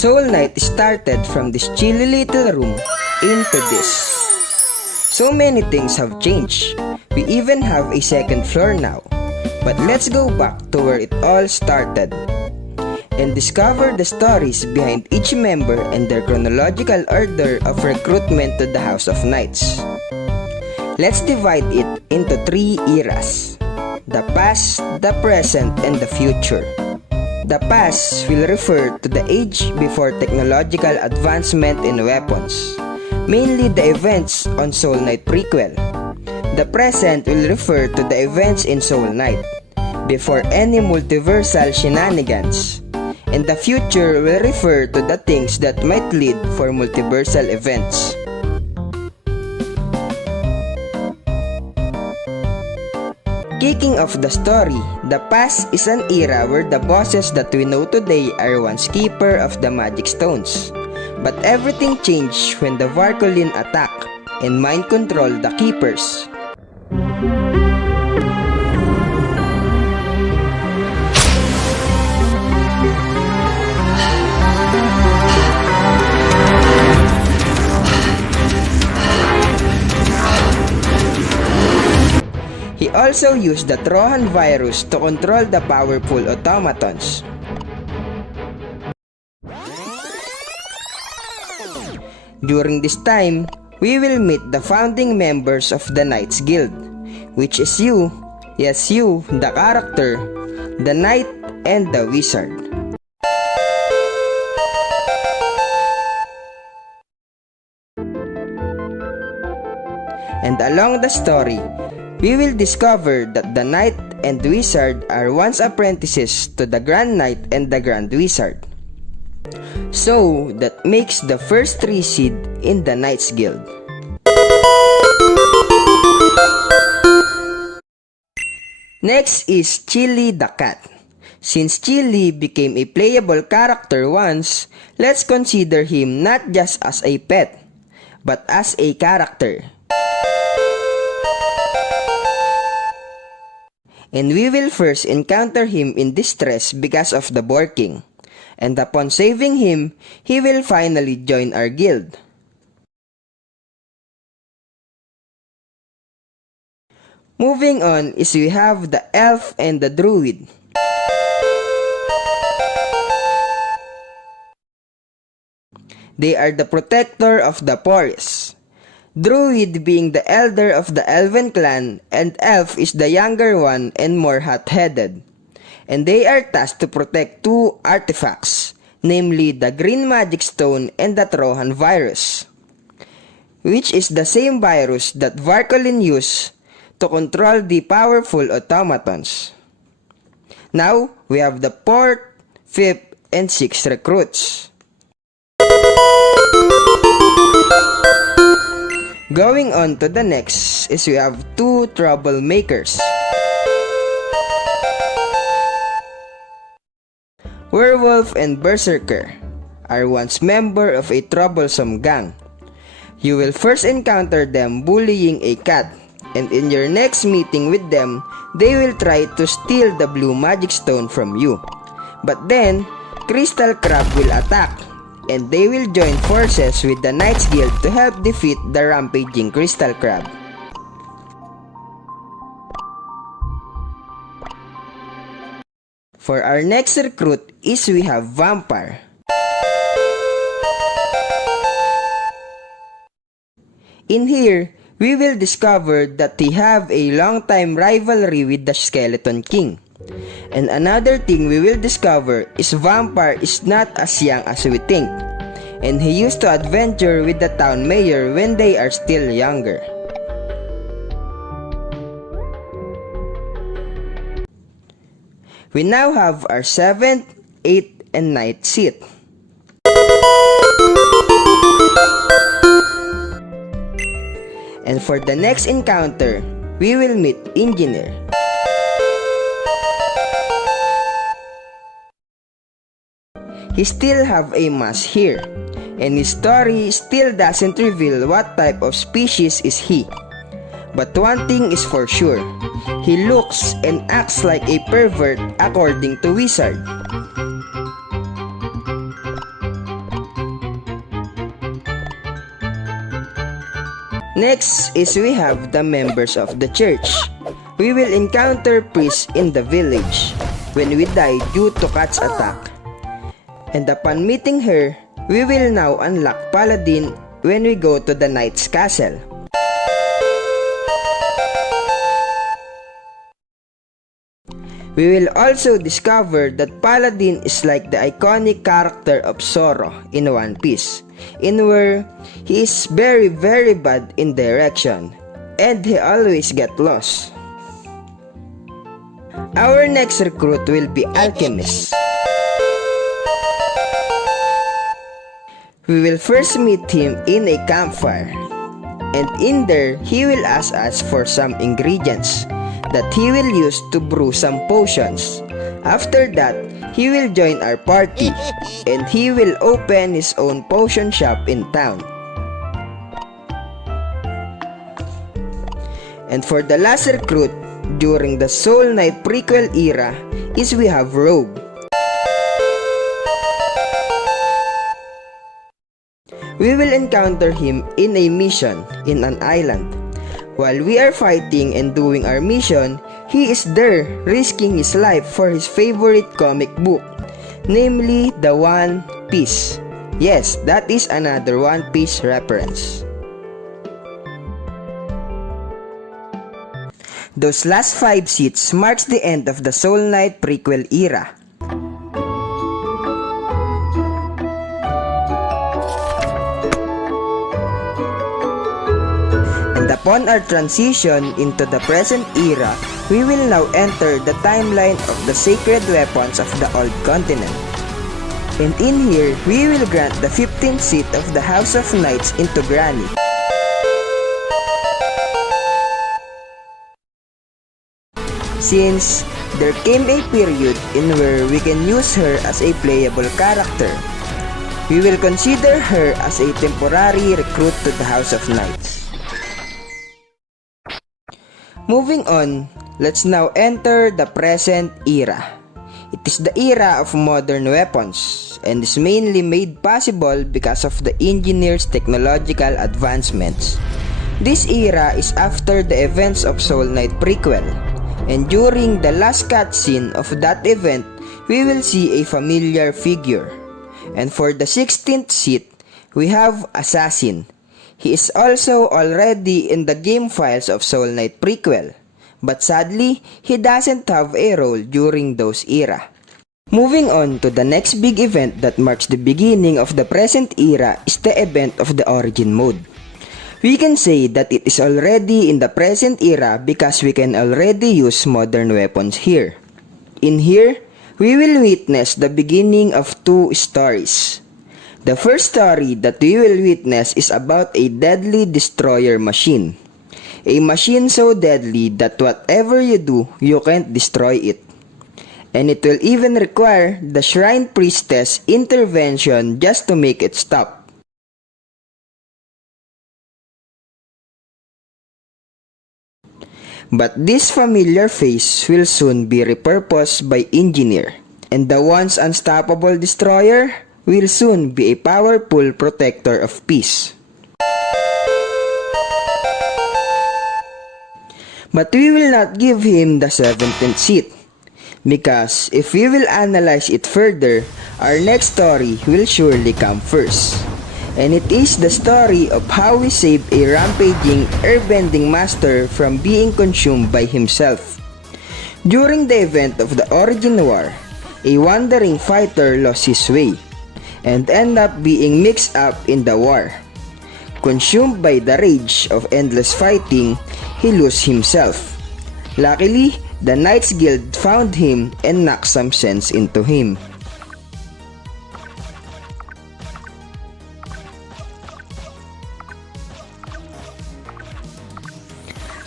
Soul Knight started from this chilly little room into this. So many things have changed. We even have a second floor now. But let's go back to where it all started and discover the stories behind each member and their chronological order of recruitment to the House of Knights. Let's divide it into 3 eras: the past, the present, and the future. The past will refer to the age before technological advancement in weapons, mainly the events on Soul Knight prequel. The present will refer to the events in Soul Knight, before any multiversal shenanigans. And the future will refer to the things that might lead for multiversal events. Kicking off the story, the past is an era where the bosses that we know today are once keeper of the magic stones. But everything changed when the Varkolin attacked and mind controlled the keepers. He also used the Trojan virus to control the powerful automatons. During this time, we will meet the founding members of the Knights Guild, which is you, yes you, the character, the Knight, and the Wizard. And along the story, we will discover that the Knight and Wizard are once apprentices to the Grand Knight and the Grand Wizard. So, that makes the first 3 seed in the Knights Guild. Next is Chili the Cat. Since Chili became a playable character once, let's consider him not just as a pet, but as a character. And we will first encounter him in distress because of the Borking. And upon saving him, he will finally join our guild. Moving on is we have the Elf and the Druid. They are the protector of the forest. Druid being the elder of the Elven clan, and Elf is the younger one and more hot-headed. And they are tasked to protect 2 artifacts, namely the Green Magic Stone and the Trojan virus, which is the same virus that Varkolin used to control the powerful automatons. Now, we have the 4th, 5th, and 6th recruits. Going on to the next is we have 2 troublemakers. Werewolf and Berserker are once member of a troublesome gang. You will first encounter them bullying a cat, and in your next meeting with them, they will try to steal the blue magic stone from you. But then, Crystal Crab will attack, and they will join forces with the Knights Guild to help defeat the rampaging Crystal Crab. For our next recruit is we have Vampire. In here, we will discover that he have a long-time rivalry with the Skeleton King. And another thing we will discover is Vampire is not as young as we think, and he used to adventure with the town mayor when they are still younger. We now have our 7th, 8th, and 9th seat. And for the next encounter, we will meet Engineer. He still have a mask here, and his story still doesn't reveal what type of species is he. But one thing is for sure, he looks and acts like a pervert according to Wizard. Next is we have the members of the church. We will encounter priests in the village when we die due to cat's attack. And upon meeting her, we will now unlock Paladin when we go to the knight's castle. We will also discover that Paladin is like the iconic character of Zoro in One Piece, in where he is very bad in direction, and he always get lost. Our next recruit will be Alchemist. We will first meet him in a campfire, and in there, he will ask us for some ingredients that he will use to brew some potions. After that, he will join our party, and he will open his own potion shop in town. And for the last recruit, during the Soul Knight prequel era, is we have Rogue. We will encounter him in a mission in an island. While we are fighting and doing our mission, he is there risking his life for his favorite comic book, namely the One Piece. Yes, that is another One Piece reference. Those last 5 seats marks the end of the Soul Knight prequel era. And upon our transition into the present era, we will now enter the timeline of the sacred weapons of the Old Continent. And in here, we will grant the 15th seat of the House of Knights into Granny. Since there came a period in where we can use her as a playable character, we will consider her as a temporary recruit to the House of Knights. Moving on, let's now enter the present era. It is the era of modern weapons and is mainly made possible because of the engineers' technological advancements. This era is after the events of Soul Knight prequel, and during the last cutscene of that event, we will see a familiar figure. And for the 16th seat, we have Assassin. He is also already in the game files of Soul Knight prequel, but sadly, he doesn't have a role during those era. Moving on to the next big event that marks the beginning of the present era is the event of the Origin mode. We can say that it is already in the present era because we can already use modern weapons here. In here, we will witness the beginning of 2 stories. The first story that we will witness is about a deadly destroyer machine. A machine so deadly that whatever you do, you can't destroy it. And it will even require the Shrine Priestess intervention just to make it stop. But this familiar face will soon be repurposed by Engineer, and the once unstoppable destroyer will soon be a powerful protector of peace. But we will not give him the 17th seat, because if we will analyze it further, our next story will surely come first. And it is the story of how we save a rampaging airbending master from being consumed by himself. During the event of the Origin War, a wandering fighter lost his way and ended up being mixed up in the war. Consumed by the rage of endless fighting, he lost himself. Luckily, the Knights Guild found him and knocked some sense into him.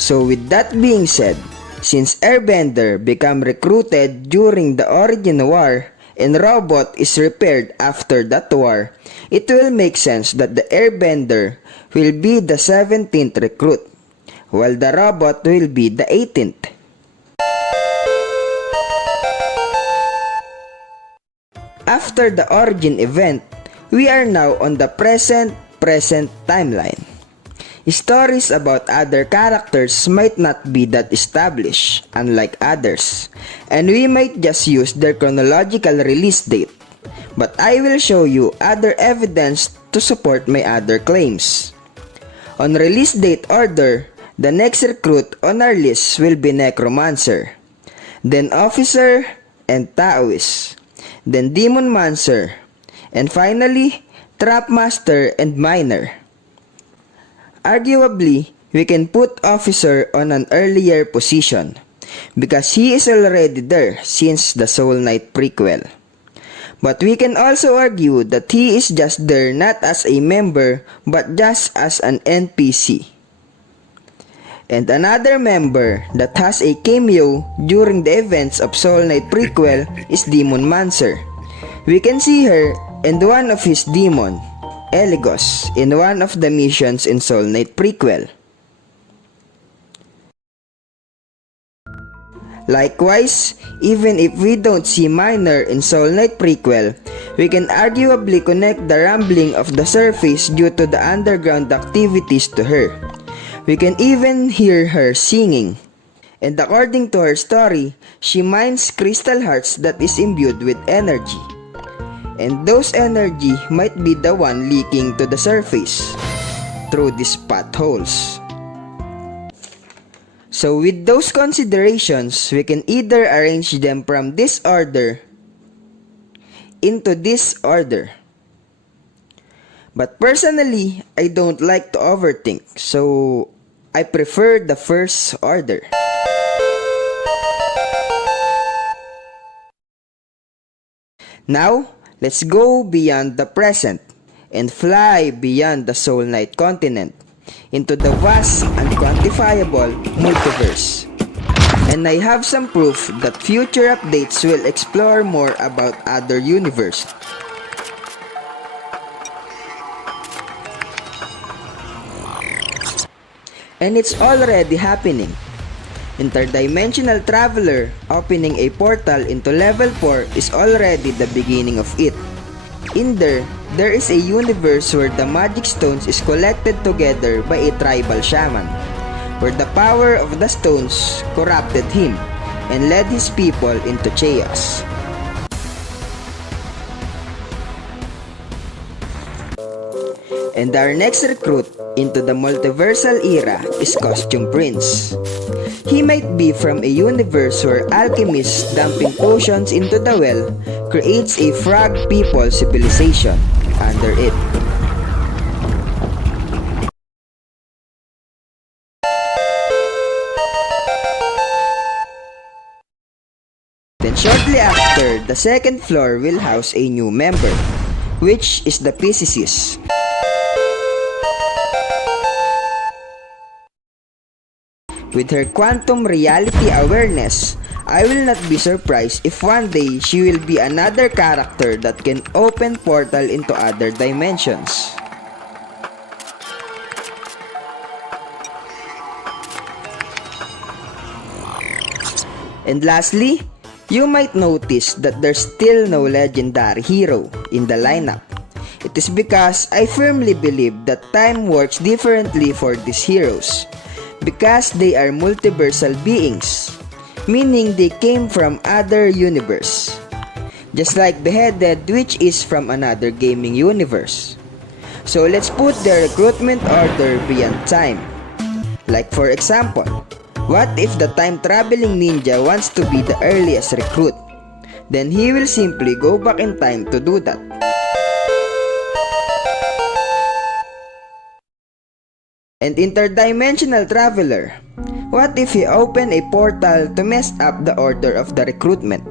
So with that being said, since Airbender became recruited during the Origin War and Robot is repaired after that war, it will make sense that the Airbender will be the 17th recruit, while the Robot will be the 18th. After the Origin event, we are now on the present timeline. Stories about other characters might not be that established, unlike others, and we might just use their chronological release date. But I will show you other evidence to support my other claims. On release date order, the next recruit on our list will be Necromancer, then Officer and Taoist, then Demonmancer, and finally, Trapmaster and Miner. Arguably, we can put Officer on an earlier position because he is already there since the Soul Knight prequel. But we can also argue that he is just there not as a member but just as an NPC. And another member that has a cameo during the events of Soul Knight prequel is Demonmancer. We can see her and one of his demon, Eligos, in one of the missions in Soul Knight prequel. Likewise, even if we don't see Miner in Soul Knight prequel, we can arguably connect the rumbling of the surface due to the underground activities to her. We can even hear her singing. And according to her story, she mines crystal hearts that is imbued with energy. And those energy might be the one leaking to the surface through these potholes. So with those considerations, we can either arrange them from this order into this order. But personally, I don't like to overthink, so I prefer the first order. Now, let's go beyond the present and fly beyond the Soul Knight continent into the vast and quantifiable multiverse. And I have some proof that future updates will explore more about other universes. And it's already happening. Interdimensional Traveler opening a portal into level 4 is already the beginning of it. In there is a universe where the magic stones is collected together by a tribal shaman, where the power of the stones corrupted him and led his people into chaos. And our next recruit into the multiversal era is Costume Prince. He might be from a universe where Alchemist dumping potions into the well creates a frog people civilization under it. Then shortly after, the second floor will house a new member, which is the physicist. With her quantum reality awareness, I will not be surprised if one day she will be another character that can open portal into other dimensions. And lastly, you might notice that there's still no legendary hero in the lineup. It is because I firmly believe that time works differently for these heroes, because they are multiversal beings, meaning they came from other universe, just like Beheaded, which is from another gaming universe. So let's put the recruitment order beyond time. Like for example, what if the time-traveling ninja wants to be the earliest recruit? Then he will simply go back in time to do that. And interdimensional traveler, what if he opened a portal to mess up the order of the recruitment?